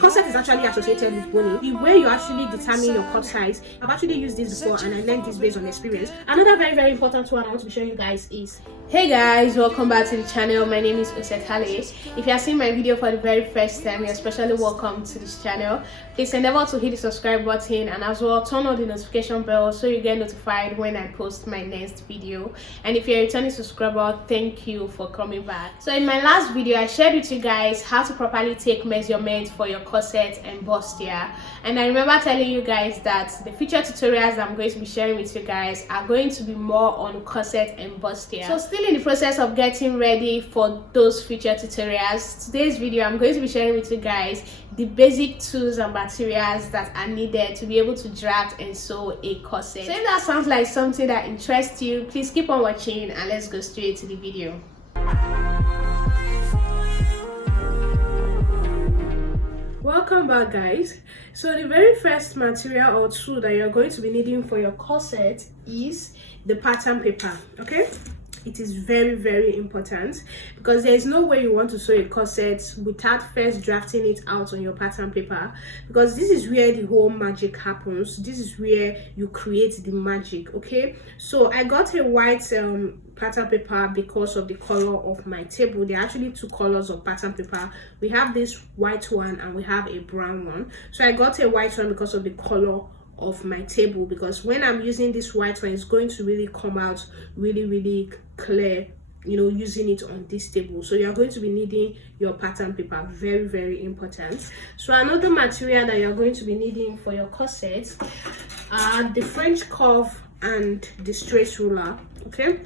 Corset is actually associated with bony. The way you actually determine your cup size, I've actually used this before and I learned this based on experience. Another very important one I want to be showing you guys is, hey guys, welcome back to the channel. My name is CORSET. If you are seeing my video for the very first time, you're especially welcome to this channel. Please endeavor to hit the subscribe button and as well turn on the notification bell so you get notified when I post my next video. And if you're a returning subscriber, thank you for coming back. So in my last video, I shared with you guys how to properly take measurements for your corset and bustier, and I remember telling you guys that the future tutorials that I'm going to be sharing with you guys are going to be more on corset and bustier. So still in the process of getting ready for those future tutorials, today's video I'm going to be sharing with you guys the basic tools and materials that are needed to be able to draft and sew a corset. So if that sounds like something that interests you, please keep on watching and let's go straight to the video. Welcome back guys. So the very first material or tool that you're going to be needing for your corset is the pattern paper. Okay, it is very important because there is no way you want to sew a corset without first drafting it out on your pattern paper, because this is where the whole magic happens. This is where you create the magic. Okay, so I got a white pattern paper because of the color of my table. There are actually two colors of pattern paper. We have this white one and we have a brown one. So I got a white one because of the color of my table, because when I'm using this white one, it's going to really come out really clear, you know, using it on this table. So you're going to be needing your pattern paper. Very important. So another material that you're going to be needing for your corset are the French curve and the straight ruler. Okay,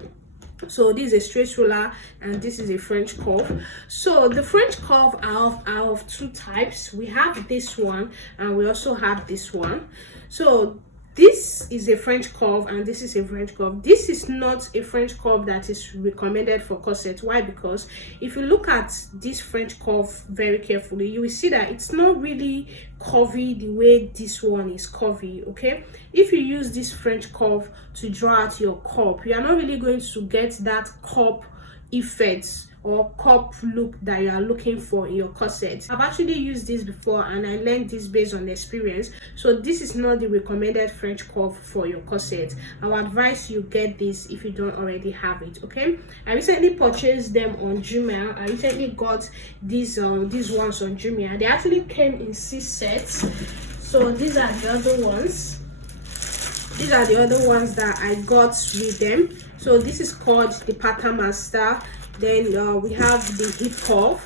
so this is a straight ruler and this is a French curve. So the French curve are of two types. We have this one and we also have this one. So this is a French curve and this is a French curve. This is not a French curve that is recommended for corset. Why? Because if you look at this French curve very carefully, you will see that it's not really curvy the way this one is curvy. Okay, if you use this French curve to draw out your cup, you are not really going to get that cup effect or cup look that you are looking for in your corset. I've actually used this before and I learned this based on experience. So this is not the recommended French curve for your corset. I would advise you get this if you don't already have it. Okay, I recently purchased them on Jumia. I recently got these ones on Jumia. They actually came in 6 sets. So these are the other ones. These are the other ones that I got with them. So this is called the Pattern Master. Then we have the hip curve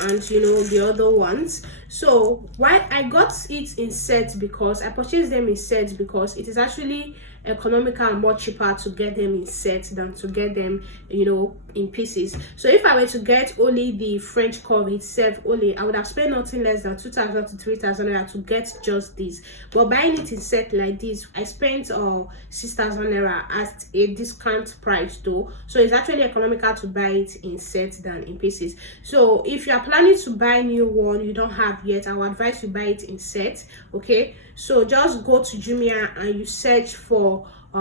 and you know the other ones. So why I got it in sets, because I purchased them in sets because it is actually economical and more cheaper to get them in sets than to get them, you know, in pieces. So if I were to get only the French curve itself only, I would have spent nothing less than 2,000 to 3,000 naira to get just this. But buying it in set like this, I spent 6,000 naira at a discount price though. So it's actually economical to buy it in sets than in pieces. So if you are planning to buy a new one you don't have yet, I would advise you buy it in sets. Okay, so just go to Jumia and you search for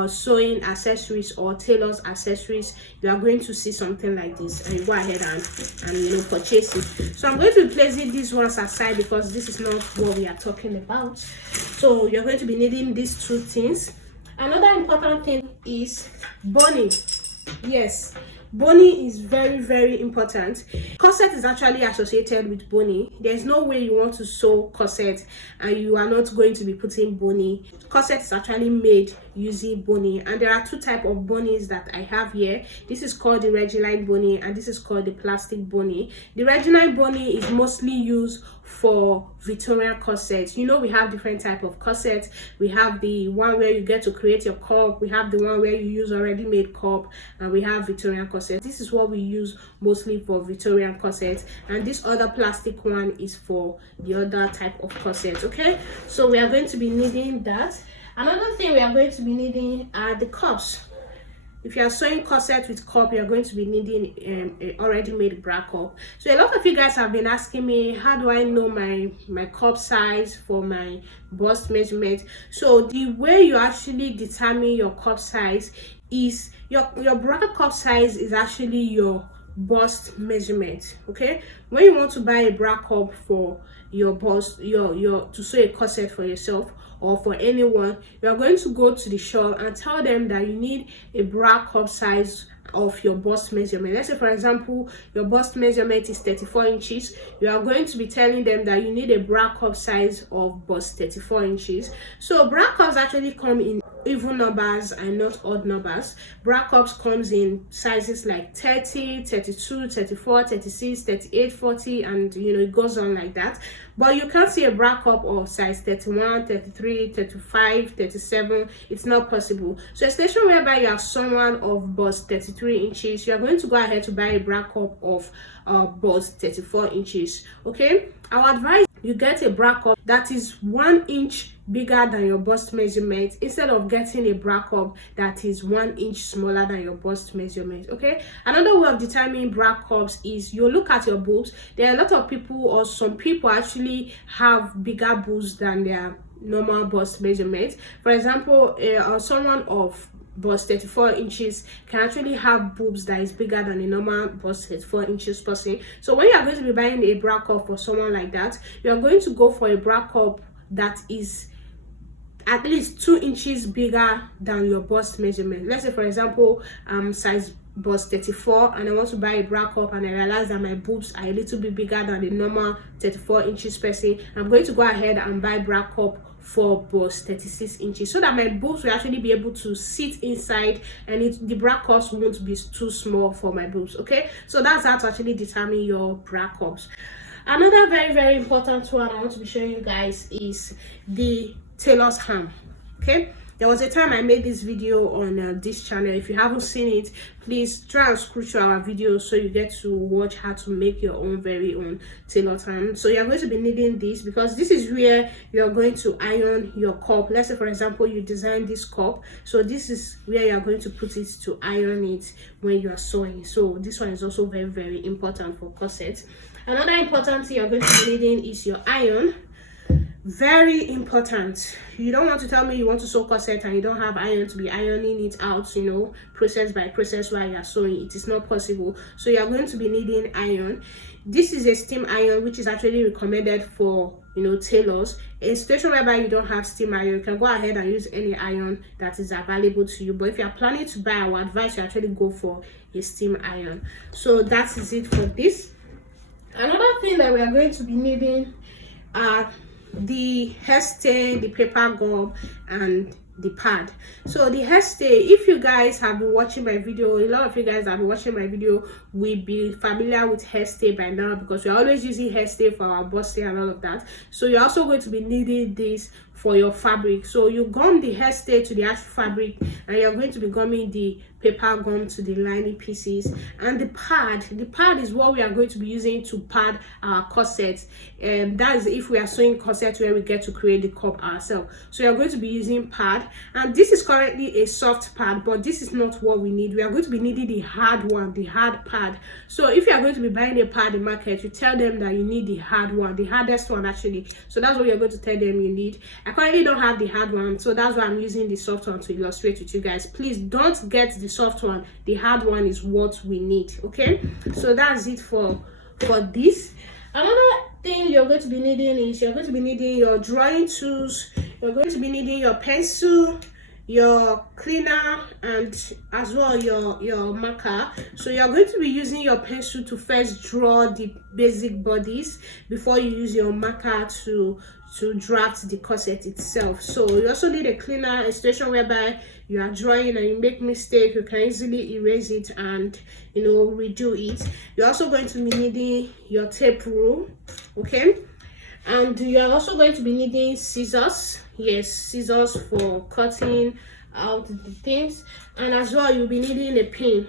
sewing accessories or tailor's accessories. You are going to see something like this and you go ahead and you know, purchase it. So I'm going to be placing these ones aside because this is not what we are talking about. So you're going to be needing these two things. Another important thing is boning. Yes, boning is very important. Corset is actually associated with boning. There's no way you want to sew corset and you are not going to be putting boning. Corset is actually made using boning, and there are two types of bonings that I have here. This is called the Regiline boning and this is called the plastic boning. The Regiline boning is mostly used for Victorian corsets. You know, we have different type of corsets. We have the one where you get to create your cup, we have the one where you use already made cup, and we have Victorian corsets. This is what we use mostly for Victorian corsets, and this other plastic one is for the other type of corset. Okay, so we are going to be needing that. Another thing we are going to be needing are the cups. If you are sewing corset with cup, you're going to be needing a already made bra cup. So a lot of you guys have been asking me, how do I know my cup size for my bust measurement? So the way you actually determine your cup size is your bra cup size is actually your bust measurement. Okay, when you want to buy a bra cup for your bust, to sew a corset for yourself or for anyone, you are going to go to the shop and tell them that you need a bra cup size of your bust measurement. Let's say for example your bust measurement is 34 inches. You are going to be telling them that you need a bra cup size of bust 34 inches. So bra cups actually come in even numbers and not odd numbers. Bra cups comes in sizes like 30, 32, 34, 36, 38, 40, and it goes on like that. But you can't see a bra cup of size 31, 33, 35, 37. It's not possible. So a situation whereby you are someone of bust 33 inches, you are going to go ahead to buy a bra cup of bust 34 inches. Okay, I would advise you get a bra cup that is 1 inch bigger than your bust measurement instead of getting a bra cup that is 1 inch smaller than your bust measurement. Okay, another way of determining bra cups is you look at your boobs. There are a lot of people, or some people actually have bigger boobs than their normal bust measurement. For example, someone of bust 34 inches can actually have boobs that is bigger than a normal bust 34 inches person. So when you are going to be buying a bra cup for someone like that, you are going to go for a bra cup that is at least 2 inches bigger than your bust measurement. Let's say for example size bust 34, and I want to buy a bra cup and I realize that my boobs are a little bit bigger than the normal 34 inches person. I'm going to go ahead and buy bra cup for bust 36 inches so that my boobs will actually be able to sit inside, and the bra cups won't be too small for my boobs. Okay, so that's how to actually determine your bra cups. Another very important one I want to be showing you guys is the tailor's ham. Okay, there was a time I made this video on this channel. If you haven't seen it, please try and scroll through our videos so you get to watch how to make your own very own tailor's ham. So you're going to be needing this because this is where you're going to iron your cup. Let's say for example you design this cup, so this is where you're going to put it to iron it when you are sewing. So this one is also very important for corsets. Another important thing you're going to be needing is your iron. Very important. You don't want to tell me you want to sew corset and you don't have iron to be ironing it out, process by process while you're sewing. It is not possible. So you're going to be needing iron. This is a steam iron, which is actually recommended for tailors. In a situation whereby you don't have steam iron, you can go ahead and use any iron that is available to you. But if you're planning to buy, I would advise you actually go for a steam iron. So that is it for this. Another thing that we are going to be needing are the hairstay, the paper gum, and the pad. So the hairstay, if you guys have been watching my video, a lot of you guys have been watching my video will be familiar with hairstay by now, because we're always using hairstay for our busting and all of that. So you're also going to be needing this for your fabric. So you gum the hairstay to the actual fabric, and you're going to be gumming the paper gum to the lining pieces. And the pad is what we are going to be using to pad our corsets, and that is if we are sewing corsets where we get to create the cup ourselves. So you're going to be using pad, and this is currently a soft pad, but this is not what we need. We are going to be needing the hard one, the hard pad. So if you are going to be buying a pad in market, you tell them that you need the hard one, the hardest one actually. So that's what you're going to tell them you need. I currently don't have the hard one, so that's why I'm using the soft one to illustrate with you guys. Please don't get the soft one. The hard one is what we need. Okay, so that's it for this. Another thing you're going to be needing is you're going to be needing your drawing tools. You're going to be needing your pencil, your cleaner, and as well your marker. So you're going to be using your pencil to first draw the basic bodies before you use your marker to draft the corset itself. So you also need a cleaner, a situation whereby you are drawing and you make mistake, you can easily erase it and redo it. You're also going to be needing your tape rule, okay, and you're also going to be needing scissors. Yes, scissors for cutting out the things, and as well you'll be needing a pin.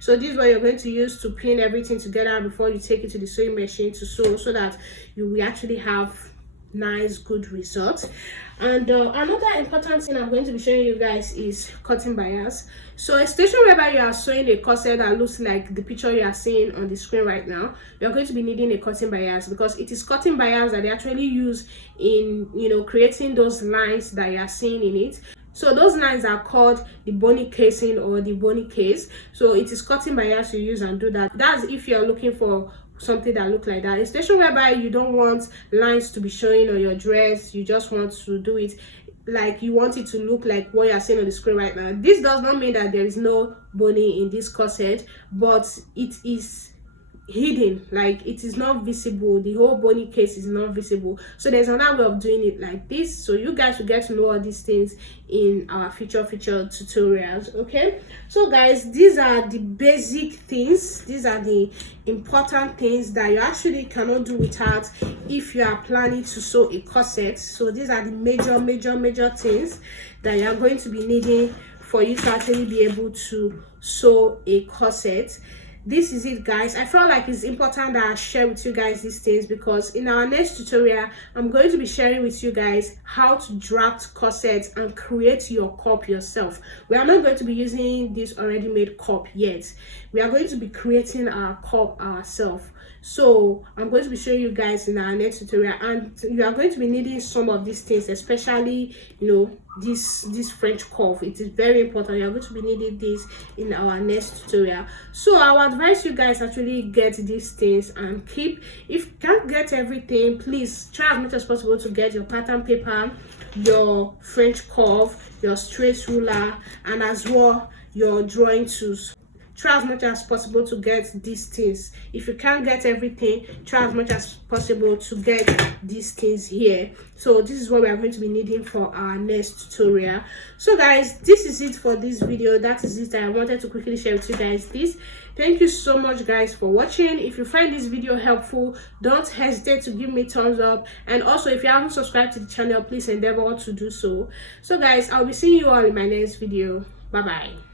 So this is what you're going to use to pin everything together before you take it to the sewing machine to sew, so that you will actually have nice good results. And another important thing I'm going to be showing you guys is cutting bias. So a situation whereby you are sewing a corset that looks like the picture you are seeing on the screen right now, you're going to be needing a cutting bias, because it is cutting bias that they actually use in creating those lines that you are seeing in it. So those lines are called the bony casing or the bony case. So it is cutting bias you use and do that. That's if you're looking for something that look like that, a situation whereby you don't want lines to be showing on your dress, you just want to do it like you want it to look like what you're seeing on the screen right now. This does not mean that there is no bony in this corset, but it is hidden, like it is not visible. The whole bony case is not visible. So there's another way of doing it like this, so you guys will get to know all these things in our future tutorials. Okay, so guys, these are the basic things, these are the important things that you actually cannot do without if you are planning to sew a corset. So these are the major things that you are going to be needing for you to actually be able to sew a corset. This is it, guys. I felt like it's important that I share with you guys these things, because in our next tutorial I'm going to be sharing with you guys how to draft corsets and create your cup yourself. We are not going to be using this already made cup yet. We are going to be creating our cup ourselves. So I'm going to be showing you guys in our next tutorial, and you are going to be needing some of these things, especially, you know, this French cuff. It is very important. You are going to be needing this in our next tutorial. So I would advise you guys actually get these things and keep. If you can't get everything, please try as much as possible to get your pattern paper, your French cuff, your straight ruler, and as well your drawing tools. Try as much as possible to get these things. If you can't get everything, try as much as possible to get these things here. So this is what we are going to be needing for our next tutorial. So guys, this is it for this video. That is it that I wanted to quickly share with you guys. Thank you so much guys for watching. If you find this video helpful, don't hesitate to give me thumbs up, and also if you haven't subscribed to the channel, please endeavor to do so. So guys, I'll be seeing you all in my next video. Bye bye.